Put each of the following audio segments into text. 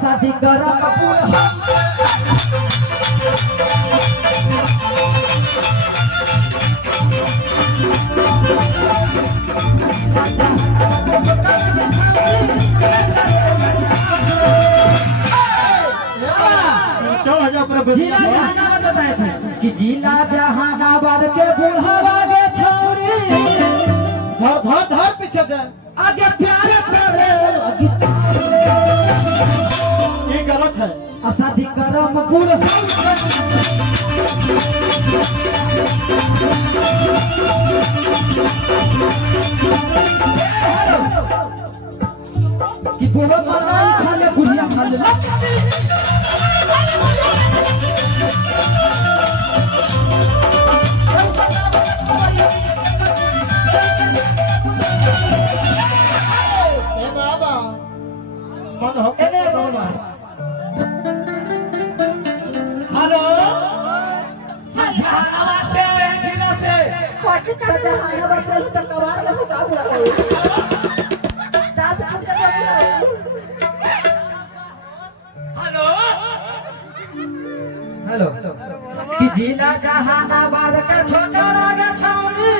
शादी करम जिला जहानाबाद बताए थे कि जिला जहानाबाद के बुढ़ावा के छोड़ी धर पीछे से आगे प्यारे प्यारे ये गलत है। शादी करम बुढ़ कि बुढ़ो माला खाले बुढ़िया खाले हेलो जहानाबाद से जिला से कोची का जहानाबाद से तक कबार में का बुला दाद को जगह हेलो हेलो कि जिला जहानाबाद का छोटा लगा छौड़ी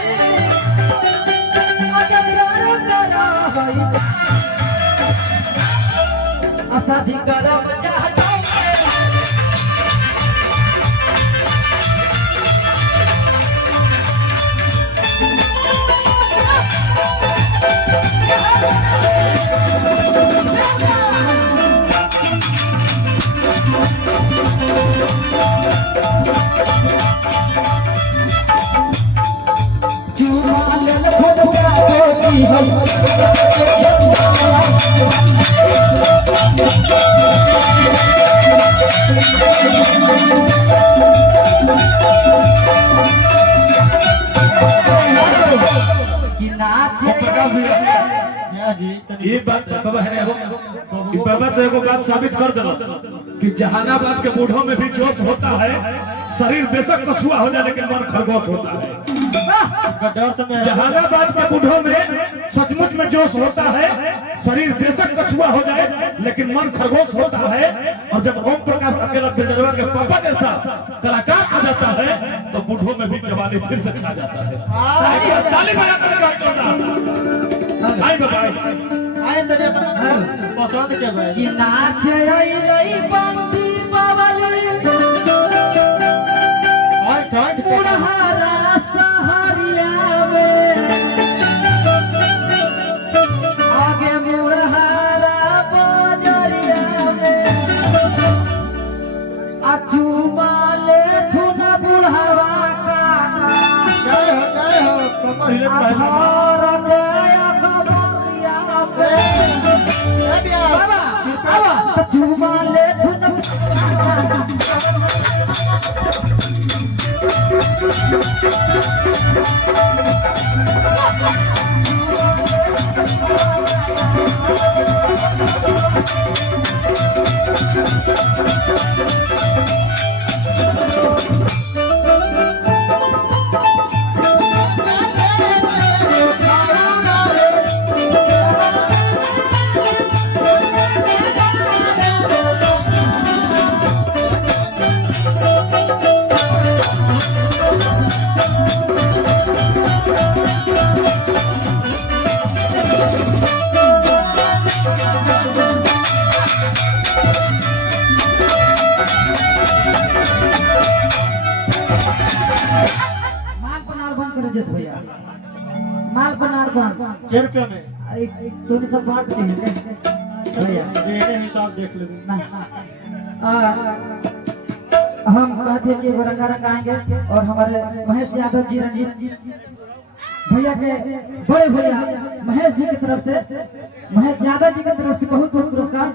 आगे प्यार करा होई शादी करम चाहता चुमा ले खुद का कोई कि नाचे ये बात बाबा है ये बाबा तो एगो बात साबित कर देला कि जहानाबाद के बूढ़ों में भी जोश होता है। शरीर बेशक कछुआ हो जाए लेकिन मन खरगोश होता है। जहानाबाद के बूढ़ों में सचमुच में जोश होता है। शरीर बेशक कछुआ हो जाए लेकिन मन खरगोश होता है। और जब ओम प्रकाश अकेला बिल्डरवा के पापा जैसा कलाकार आ जाता है तो बूढ़ों में भी जवानी फिर से छा जाता है। ताली बजाकर आई बाबा आए तेरे पसंद के भाई कि नाच आई बंटी बावली बुढ़हारा सहरिया में आगे बुढ़हारा बजरिया में अचुमा ले थुना बुढ़ावा का जय हो कमर हिले आधार गया कमरिया में बाबा बाबा अचुमा ले थुना जस भैया माल बनार बन के रुपया में तूने सब बांट ली भैया ये हिसाब देख ले ना हम कहते कि रंगारंग आएंगे और हमारे महेश यादव जी रंजीत भैया के बड़े भैया महेश जी की तरफ से महेश यादव जी की तरफ से बहुत बहुत पुरस्कार